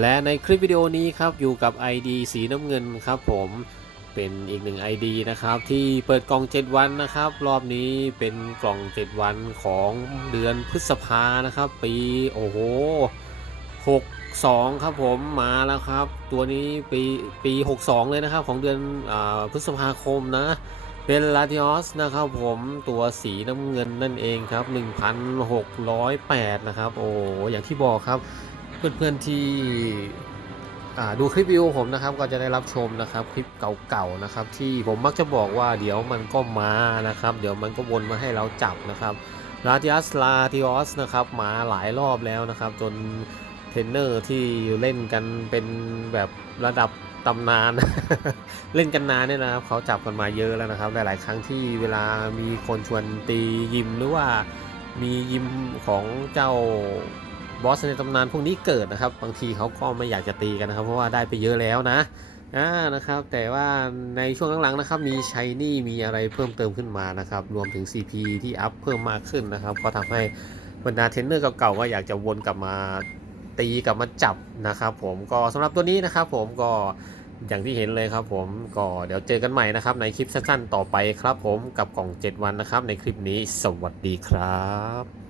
และในคลิปวิดีโอนี้ครับอยู่กับ ID สีน้ำเงินครับผมเป็นอีกหนึ่ง ID นะครับที่เปิดกล่อง 7 วันนะครับ รอบนี้เป็นกล่อง 7 วันของเดือนพฤษภานะครับ ปีโอ้โห62 ครับผมมาแล้วครับ ตัวนี้ปีปี 62 เลยนะครับ ของเดือนอาพฤษภาคมนะเป็นลาติออสนะครับผมตัวสีน้ำเงินนั่นเองครับ 1,608 นะครับ โอ้อย่างที่บอกครับ เพื่อนๆที่ดูคลิปวิวผมนะครับก็จะได้รับชมนะครับคลิปเก่าๆนะครับ ที่ผมมักจะบอกว่าเดี๋ยวมันก็มานะครับ เดี๋ยวมันก็วนมาให้เราจับนะครับลาติอัสลาติออสนะครับมาหลายรอบแล้วนะครับ จนเทรนเนอร์ที่เล่นกันเป็นแบบระดับตำนาน เล่นกันนานเนี่ยนะครับเขาจับกันมาเยอะแล้วนะครับ หลายๆ ครั้งที่เวลามีคนชวนตียิมหรือว่ามียิมของเจ้า บอสในตำนานพวกนี้เกิดนะครับ บางทีเขาก็ไม่อยากจะตีกันนะครับ เพราะว่าได้ไปเยอะแล้วนะอ่านะครับ แต่ว่าในช่วงหลังๆนะครับ มีชัยนี่มีอะไรเพิ่มเติมขึ้นมานะครับ รวมถึง CP ที่อัพเพิ่มมากขึ้นนะครับ ก็ทำให้บรรดาเทรนเนอร์เก่าๆก็อยากจะวนกลับมาตีกลับมาจับนะครับ ผมก็สำหรับตัวนี้นะครับผมก็อย่างที่เห็นเลยครับผมก็เดี๋ยวเจอกันใหม่นะครับ ในคลิปสั้นๆต่อไปครับผมกับกล่อง 7 วันนะครับ ในคลิปนี้สวัสดีครับ